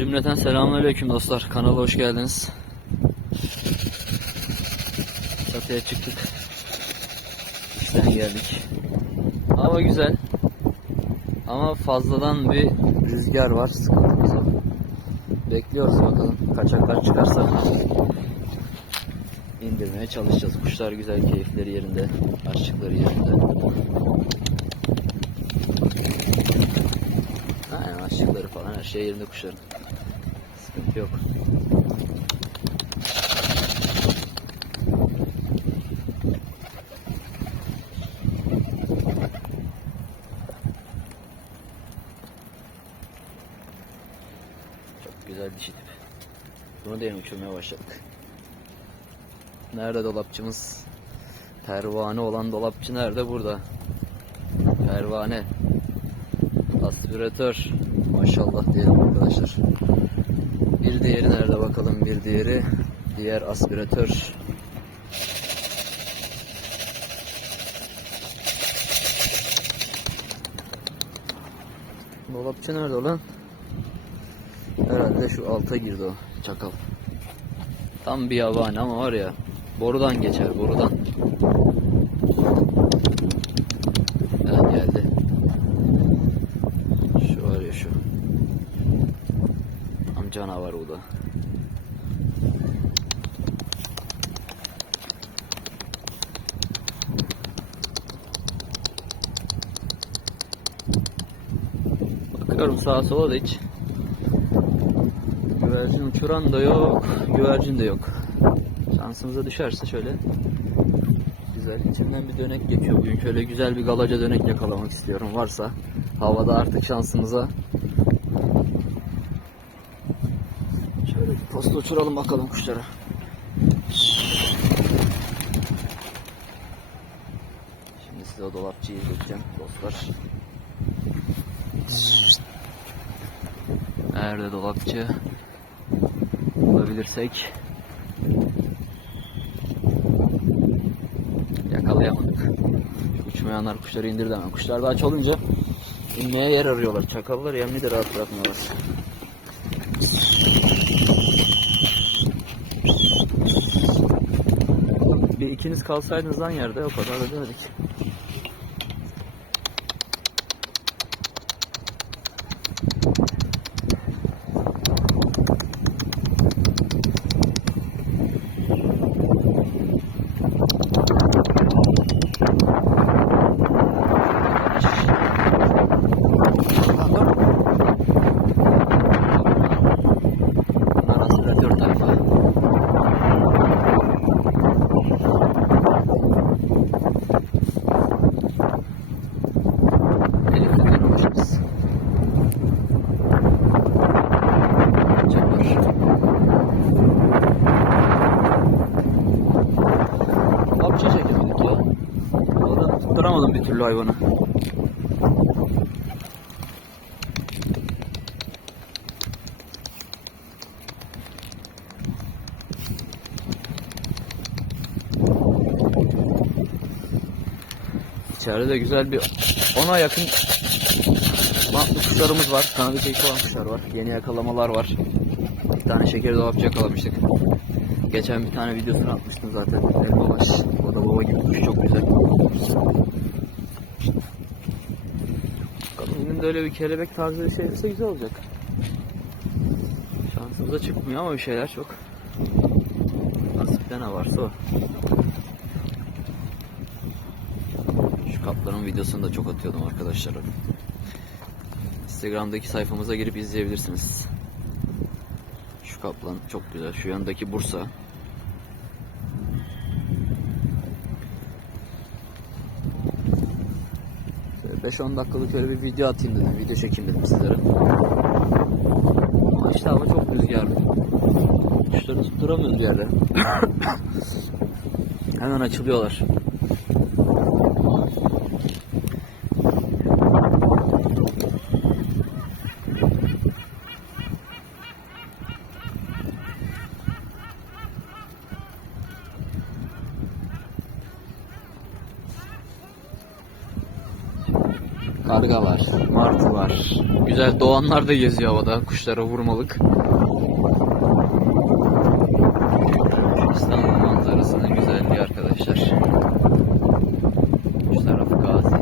Cümleten selamünaleyküm dostlar. Kanala hoş geldiniz. Çatıya çıktık. İşten geldik. Hava güzel. Ama fazladan bir rüzgar var. Sıkıntımız var. Bekliyoruz bakalım. Kaça kaç çıkarsa indirmeye çalışacağız. Kuşlar güzel, keyifleri yerinde, açlıkları yerinde. Aynen açlıkları falan her şey yerinde kuşların. Sıkıntı yok. Çok güzel dişi tip. Bunu da yeni uçurmaya başladık. Nerede dolapçımız? Pervane olan dolapçı nerede? Burada. Pervane. Aspiratör. Maşallah diyelim arkadaşlar. Bir diğeri nerede bakalım bir diğeri. Diğer aspiratör. Dolapçı nerede lan? Herhalde şu alta girdi o çakal. Tam bir yabani ama var ya borudan geçer borudan. Evet geldi. Şu var ya şu. Canavar o da. Bakıyorum sağa sola da hiç güvercin uçuran da yok, güvercin de yok. Şansımıza düşerse şöyle güzel. İçimden bir dönek geçiyor bugün. Şöyle güzel bir galaca dönek yakalamak istiyorum. Varsa havada artık şansımıza. Şöyle bir posta uçuralım bakalım kuşlara. Şimdi size o dolapçıyı izleteceğim dostlar. Nerede dolapçı? Bulabilirsek yakalayamadık. Uçmayanlar kuşları indirdi hemen. Kuşlar daha aç olunca inmeye yer arıyorlar. Çakallar yemini de rahat bırakmıyorlar. İkiniz kalsaydınız lan yerde o kadar da. Da tutturamadım bir türlü hayvanı. İçeride de güzel bir ona yakın bantlı kuşlarımız var. Kanadı kekli olan kuşlar var. Yeni yakalamalar var. Bir tane şeker dolapçı yakalamıştık. Geçen bir tane videosunu atmıştım zaten. Elmabaş. O da baba gibi kuş çok güzel. De öyle bir kelebek tarzı bir şey olursa güzel olacak. Şansımıza çıkmıyor ama bir şeyler çok. Nasipte ne varsa o. Şu kapların videosunu da çok atıyordum arkadaşlar. Instagram'daki sayfamıza girip izleyebilirsiniz. Şu kaplan çok güzel. Şu yanındaki Bursa. 5-10 dakikalık şöyle bir video atayım dedim. Video çekeyim dedim sizlere. Ama işte hava çok rüzgarlı. Kuşları tutturamıyoruz bir yerde. Hemen açılıyorlar. Kargalar, martılar. Güzel doğanlar da geziyor havada. Kuşlara vurmalık. İstanbul manzarasının güzelliği arkadaşlar. Şu tarafı Gazi.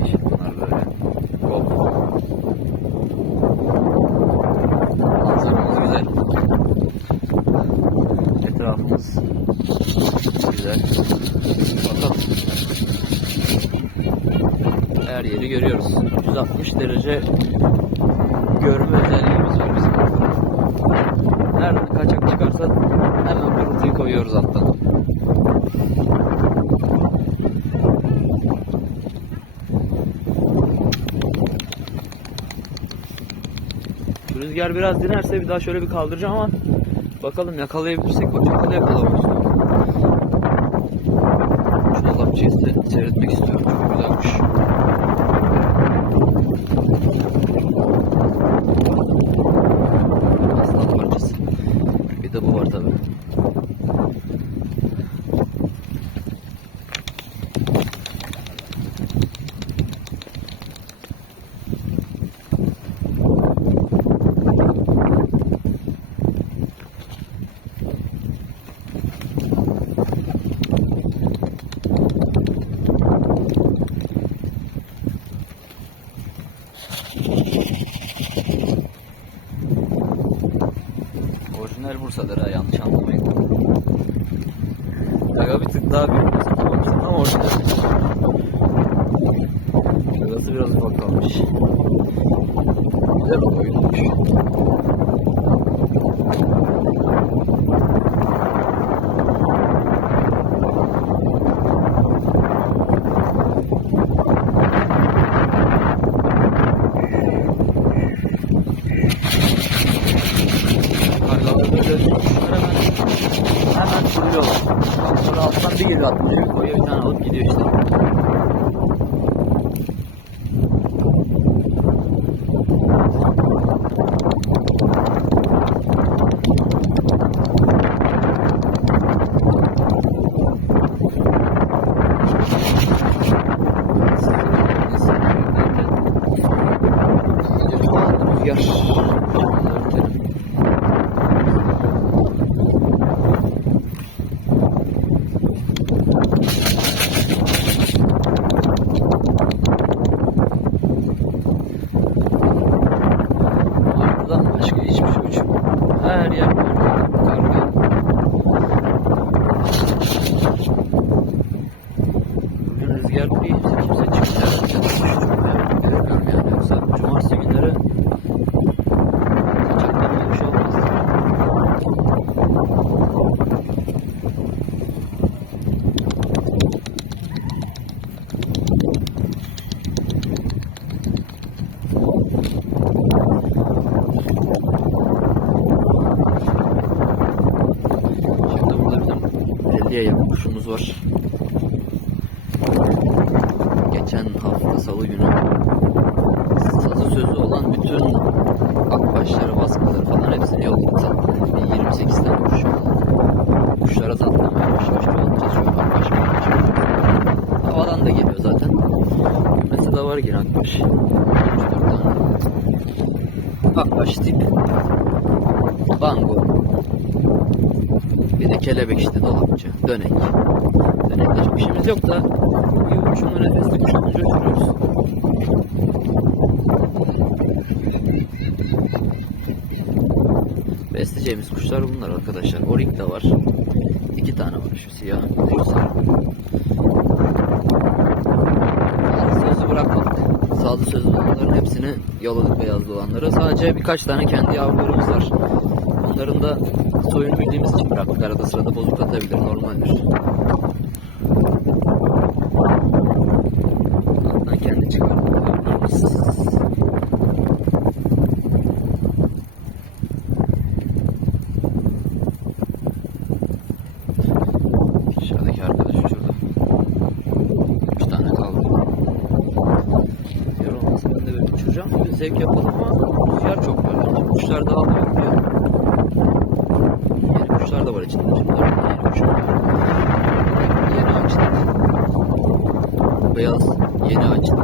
Yeşil bunlar böyle. Kop. Manzaramız güzel. Etrafımız güzel. Bakalım. Her yeri görüyoruz. 360 derece görme özelliğimiz var bizim. Nereden kaçak çıkarsa hemen pırıltıyı koyuyoruz alttan. Rüzgar biraz dinerse bir daha şöyle bir kaldıracağım ama bakalım yakalayabilirsek yakalamak istiyorum. Şu dolapçıyı seyretmek istiyorum. Çok güzelmiş. Aslan parçası. Bir de bu var tabi. Orijinal Bursa'dır yanlış anlamayın. Aga bir tık daha büyük mesela ama orijinal. Şurası biraz ufak kalmış. Güzel bir oyunmuş. Kargalar böyle düşmüşler hemen hemen fırlıyorlar. Sonra alttan bir geliyor atmaya bir koyuyor bir tane alıp gidiyor işte. Rüzgar. Buradan başka hiçbir şey uçmuyor. Her yer böyle karga. Bugün rüzgar değil, kimse çıkacak. Bilmem yani yoksa cumartesi günleri kaçaklanmaya bir şey olmaz. Şimdi burada bizim 50'ye kuşumuz var. Geçen hafta salı günü sazı sözü olan bütün akbaşları, baskıları falan hepsini zaten. Bir 28 tane kuş. Kuşlara satmaya yavaş yavaş çoğaltacağız. Şöyle akbaş akbaş. Havadan da geliyor zaten. Mesela var yine akbaş. 3-4 tane. Akbaş tip. Bango. Kelebek işte dolapçı. Dönek. Dönekle çok işimiz yok da bir uçumlu nefesli kuş olunca uçuruyoruz. Besleyeceğimiz kuşlar bunlar arkadaşlar. Oring de var. İki tane var şu siyah. Şu sarı. Sözü bırakmadık. Sazı sözü olanların hepsini yolladık beyazlı olanlara. Sadece birkaç tane kendi yavrularımız var. Onların da soyunu bildiğimiz için bıraktık. Arada sırada bozuk atabilir. Normaldir. Alttan kendi yavrularımız. Aşağıdaki arkadaş şurada. Üç tane kaldı. Olmasa ben de böyle. Bir zevk yapalım ama rüzgar çok. Bence kuşlar dağılıyor ya. Yeni kuşlar da var içinde. Şimdi yeni kuş var. Yeni ağaçlar. Beyaz yeni açtık.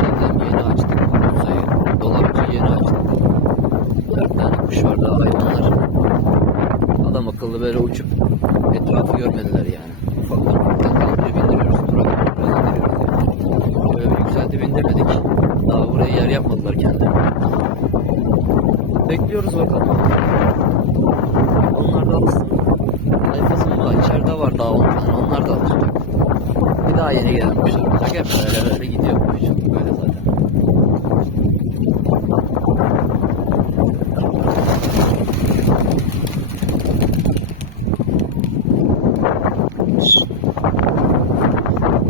Zaten yeni açtık. Kuzey, dolapçı yeni açtık. Dört tane kuş var daha. Adam akıllı böyle uçup etrafı görmediler yani. Ufaktan ufaktan kaldırıp indiriyoruz. Durak biraz indiriyoruz yani. Şöyle bir yükseltip indirmedik. Daha buraya yer yapmadılar kendileri. Bekliyoruz bakalım. Onlar da alışsın. Sayfasında var. içeride var daha 10 tane. Onlar da alışacak. Bir daha yeni gelen kuşlar olacak. Hep böyle böyle gidiyor böyle zaten.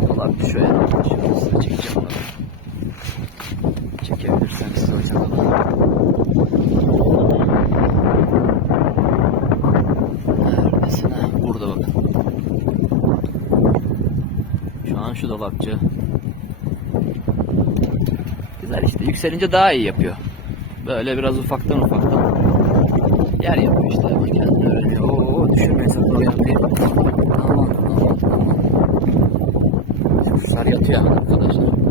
Dolar düşüyor yani. Şöyle size çekeceğim onu. Çekebilirsem size hocam. Neredesin ha? Burada bakın. Şu an şu dolapçı. Güzel işte. Yükselince daha iyi yapıyor. Böyle biraz ufaktan ufaktan. Yer yapıyor işte. Hemen kendini öğreniyor. Oo düşürmeyin sakın o yapmayı. Aman aman aman. Kuşlar yatıyor arkadaşlar.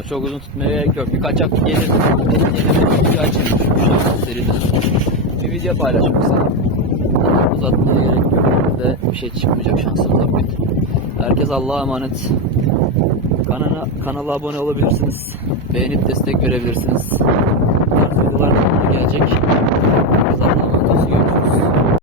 Dostlar çok uzun tutmaya gerek yok. Birkaç hafta gelir. Bir video açayım. Seriden. Bir video paylaşmak istedim. Uzatmaya gerek yok. Elimde bir şey çıkmayacak şansımda pek. Herkes Allah'a emanet. Kanala, kanala abone olabilirsiniz. Beğenip destek verebilirsiniz. Devamlı gelecek.